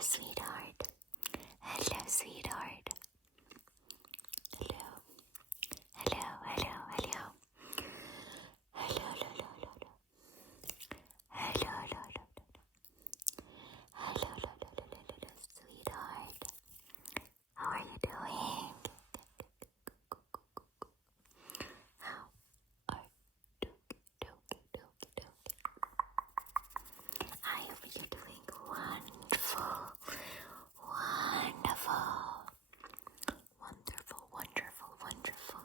sweetheart. Hello, sweetheart. Hello. Hello, hello, hello. Hello, hello, hello, hello. Hello, hello, hello, hello. Hello, hello, hello, hello, sweetheart. How are you doing? How are you doing? I hope you're doing wonderful. Wonderful.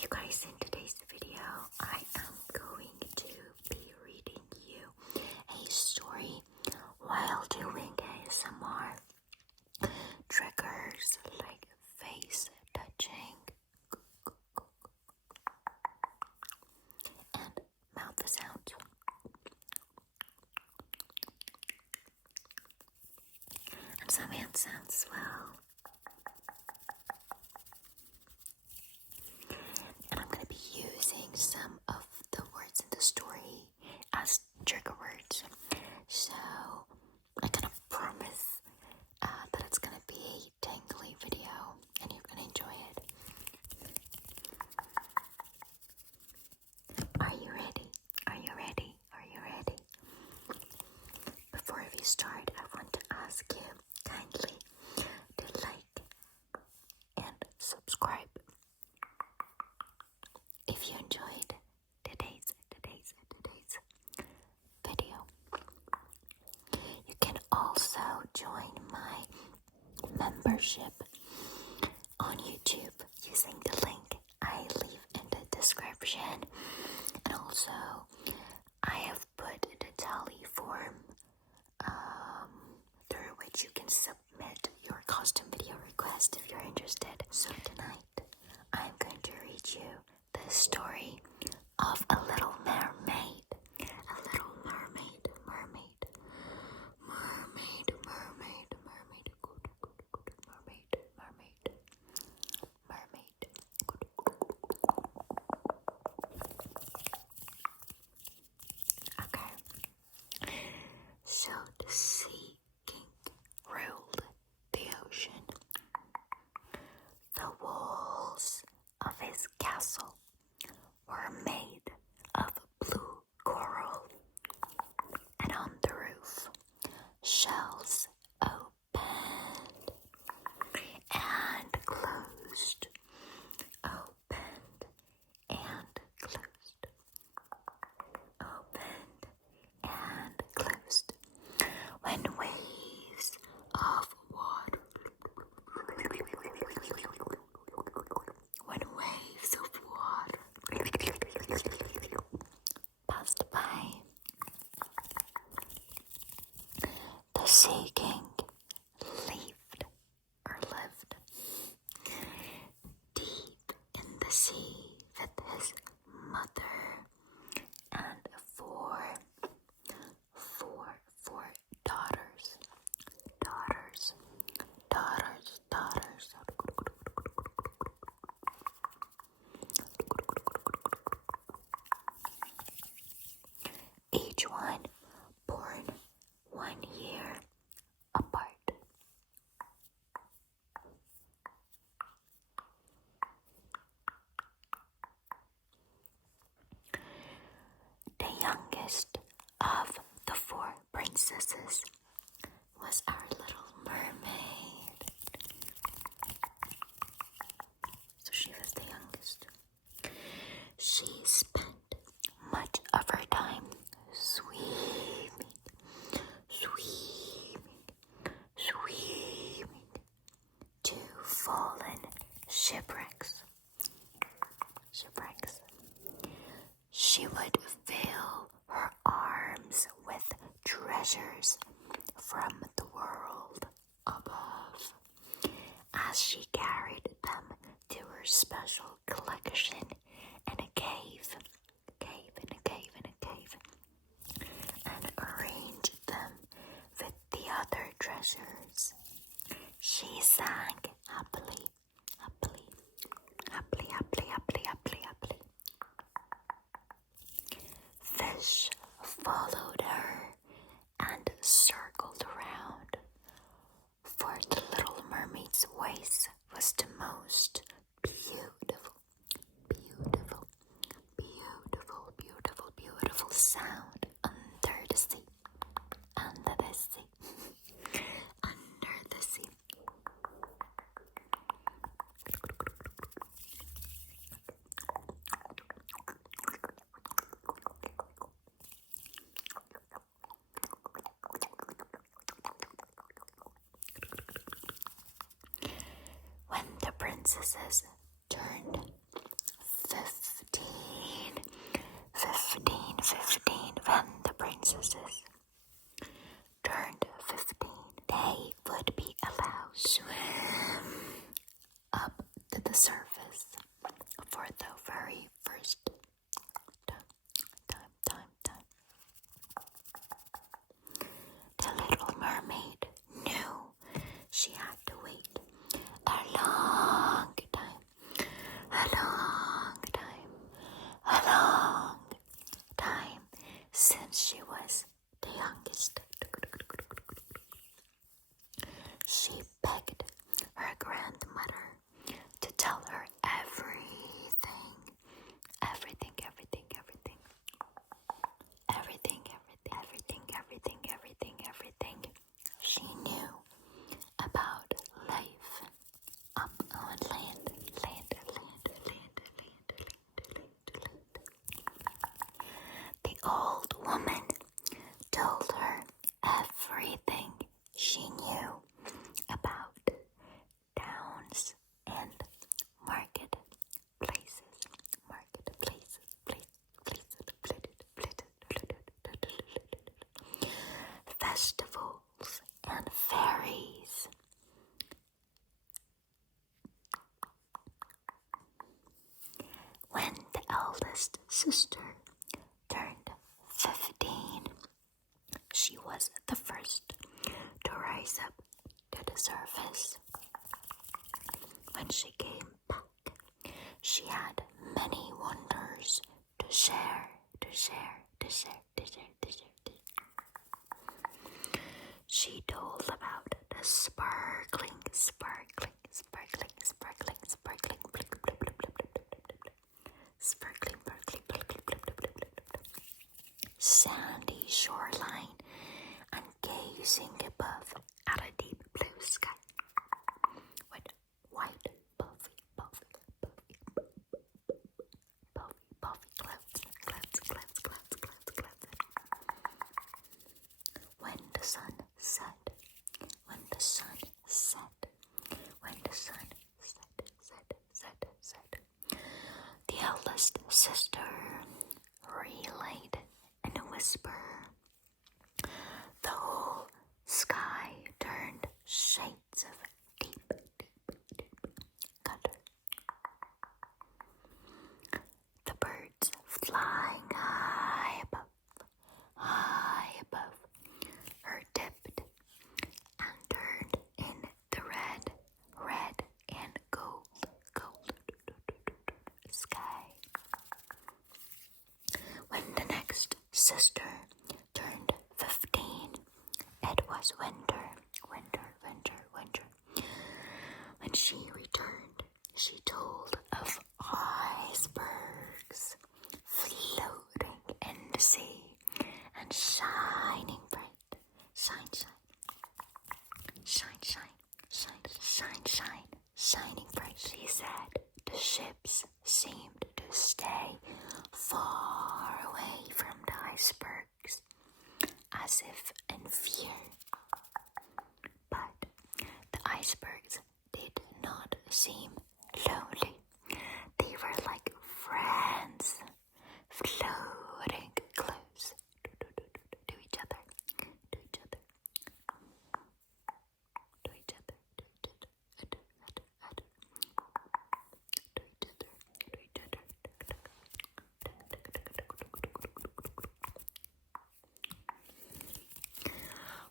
You guys, in today's video, I am going to be reading you a story while doing ASMR. Triggers like face touching and mouth sounds. And some hand sounds as well. And I'm going to be using some of the words in the story as trigger words. So I kind of promise that it's going to be a tingly video and you're going to enjoy it. Are you ready? Are you ready? Are you ready? Before we start, I want to ask you kindly to like and subscribe if you enjoyed today's video. You can also join my membership on YouTube using the link I leave in the description. And also, I have put the tally form through which you can submit your custom video request if you're interested. So tonight, I'm going to read you the story of a little mermaid. A little mermaid. Mermaid. Okay. So the sea king ruled the ocean. The walls of his castle were made of blue coral, and on the roof, shells opened and closed, opened and closed, opened and closed. When waves of water passed by, the sea king lived deep in the sea with his mother and four daughters. Each one born 1 year apart. The youngest of the 4 princesses was our little mermaid. So she was the youngest. She spent much of her time swimming to fallen shipwrecks. She would fill her arms with treasures from the world above as she carried them to her special collection in a cave, and arranged them with the other treasures. She sang happily. Fish followed her and circled around, for the little mermaid's voice was the most beautiful, beautiful, beautiful, beautiful, beautiful sound under the sea, under the sea, under the sea. When the princesses turned 15, when the princesses turned 15, they would be allowed to swim up to the surface for the very first time. The little mermaid knew she had to wait a long time, since she was the youngest. She begged her grandmother to tell her everything she knew about life up on land. The old woman told her everything she knew about towns and festivals and fairies. When the eldest sister turned 15, she was the first to rise up to the surface. When she came back, she had many wonders to share. She told about the sparkling, sandy shoreline and gazing above at a deep blue sky with white puffy clouds. When the sun set, the eldest sister relayed in a whisper. The whole sky turned shades of deep color. The birds flying high above her dipped and turned in the red and gold sky. When the next sister turned 15, it was winter. When she returned, she told of icebergs floating in the sea and shining bright. Shining bright. She said the ships seemed to stay far away from the icebergs, as if in fear. But the icebergs did not seem lonely. They were like friends, floating close to each other.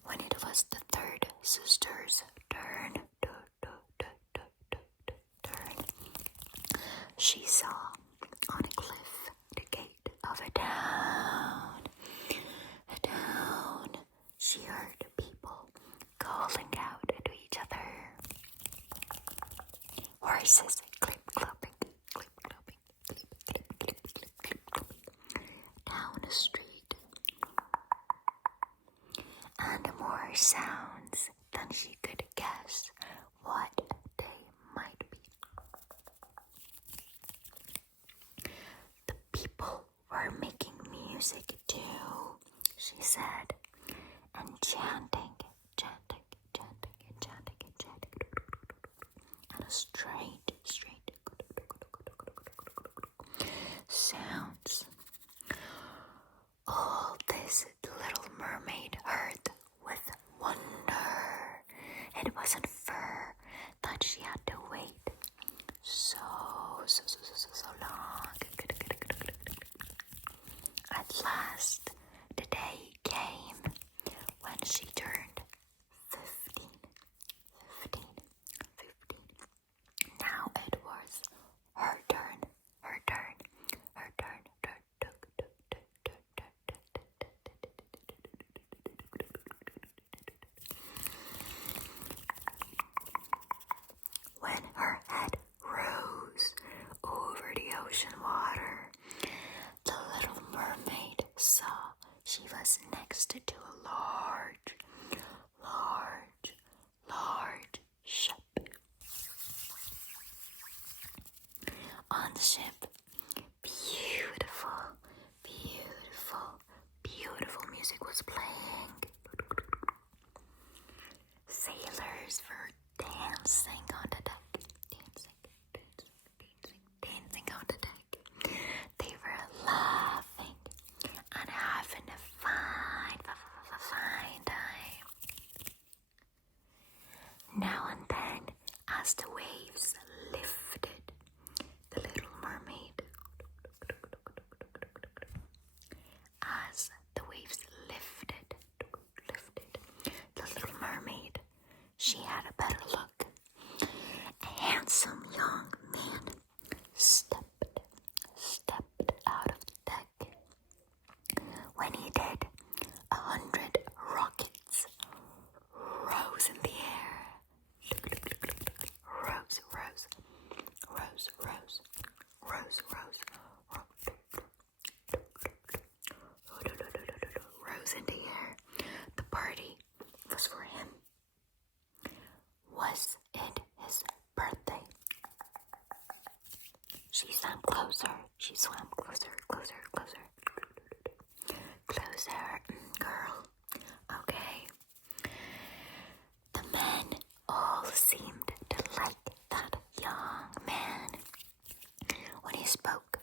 When it was the third sister's turn, she saw on a cliff the gate of a town. horses clip-clopping, clip-clopping, clip-clopping down the street. And more sounds than she could guess what they might be. The people were making music too, she said, and chanting, and a strange sounds. All this little mermaid heard with wonder. It wasn't fur that she had to wait so long. At last, the day came when she turned 15. Now it was her turn. When her head rose over the ocean water, the little mermaid saw she was next to a large ship. On the ship, beautiful music was playing. Sailors were dancing on the deck, dancing on the deck. They were laughing and having a fine time. Now and then, as the waves lifted the little mermaid, the little mermaid, she had a better look. A handsome young man stepped out of the deck. When he did, 100 rockets rose in the air. Rose in the air. The party was for him. Was it his birthday? She swam closer, closer, girl. Okay. The men all seemed to like that young man. When he spoke,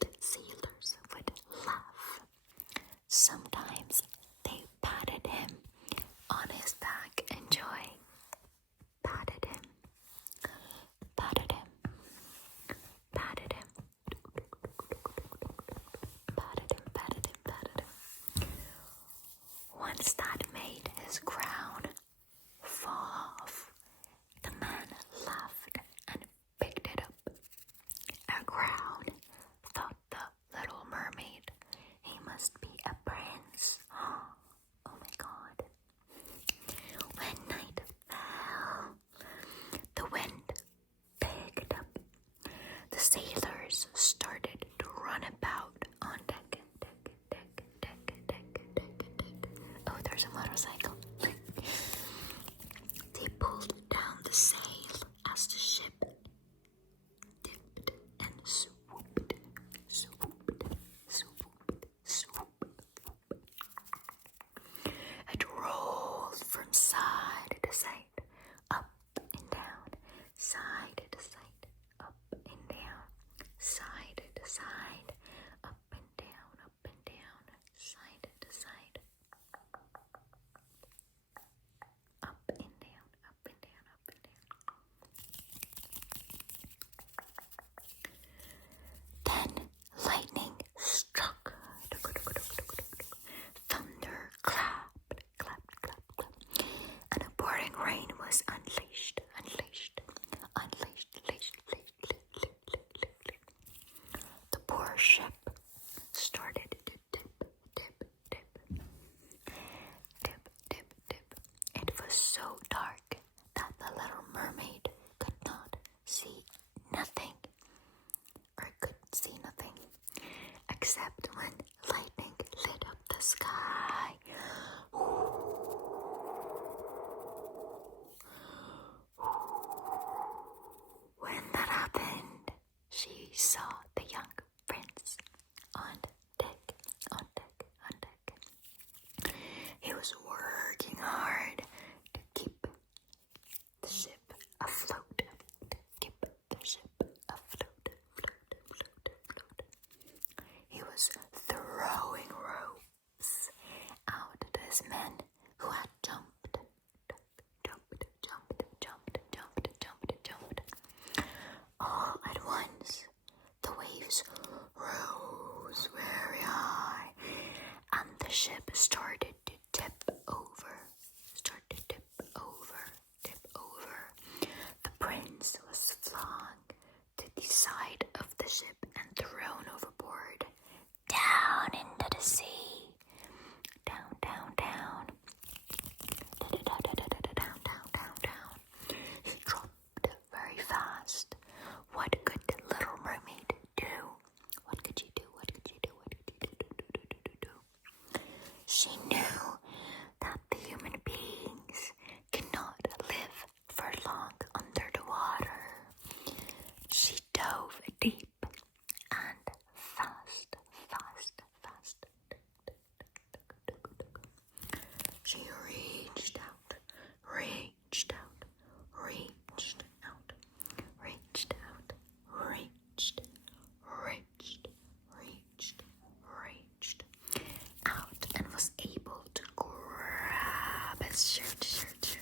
the sailors would laugh. Sometimes they patted him on his back and joy. Patted him. Once that made his crown fall off, the man laughed and picked it up. A crown, thought the little mermaid. He must be a prince. Oh my God. When night fell, the wind picked up. The sailors started to run about on deck. Oh, there's a motorcycle. They pulled down the sail as the ship dipped and swooped. It rolled from side to side, up and down, side to side, up and down, side to side, up and down, side to side, up and down, up and down, up and down. Then lightning struck. Thunder clapped, and a pouring rain was unleashed. The poor ship started to dip. It was so dark that the little mermaid could not the sky. When that happened, she saw the young prince on deck, on deck, on deck. He was working hard to keep the ship afloat, to keep the ship afloat, afloat. He was throwing ropes out at his men who had jumped. All at once, the waves rose very high, and the ship started to tip over. The prince was flung to the side of the ship and thrown overboard, down into the sea. Down, down, down. Down. He dropped very fast. What could the little mermaid do? What could she do? She knew that the human beings cannot live for long under the water. She dove deep and fast. She reached out. And was able to grab his shirt.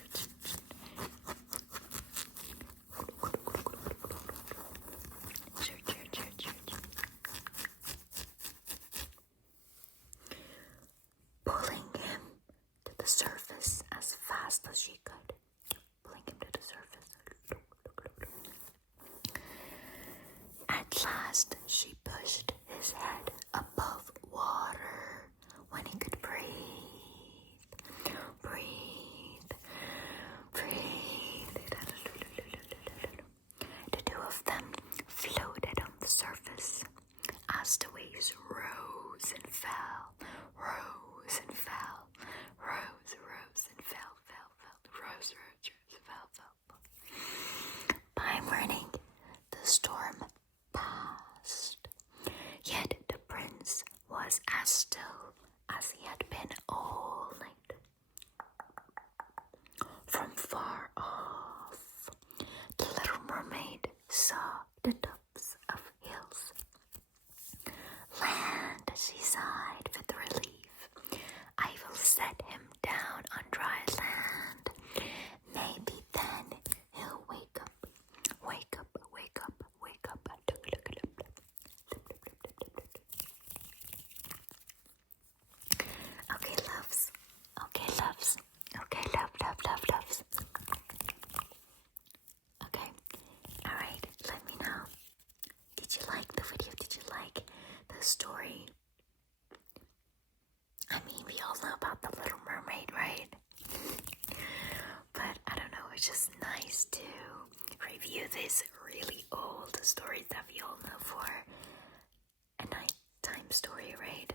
Pulling him to the surface as fast as she could. At last, she pushed his head above water when he could breathe. The two of them floated on the surface as the waves rose and fell. By morning, the storm passed. Yet the prince was as still as he had been all night. From far off, the little mermaid saw the tops of hills. Land, she sighed with relief. I will set him down on dry land. Maybe then he'll wake up. Okay, loves. Okay, alright, let me know. Did you like the video? Did you like the story? I mean, we all know about the Little Mermaid, right? But I don't know, it's just nice to review these really old stories that we all know for a nighttime story, right?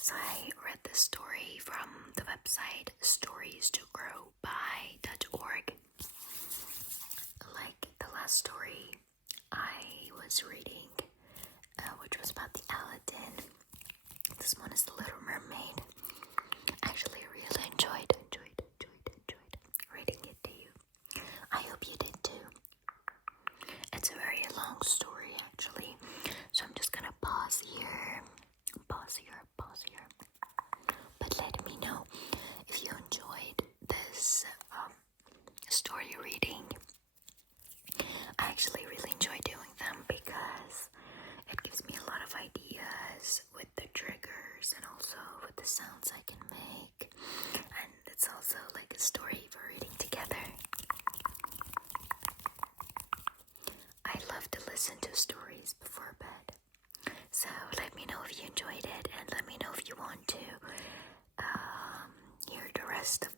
So I read this story from the website storiestogrowby.org. Like the last story I was reading, which was about the Aladdin. This one is the Little Mermaid. Actually, I really enjoyed reading it to you. I hope you did too. It's a very long story, actually, so I'm just gonna pause here. But let me know if you enjoyed this story reading. I actually really enjoy doing them because it gives me a lot of ideas with the triggers and also with the sounds I can make. And it's also like a story for reading together. I love to listen to stories before bed. So let me know if you enjoyed it, and let me know if you want to hear the rest of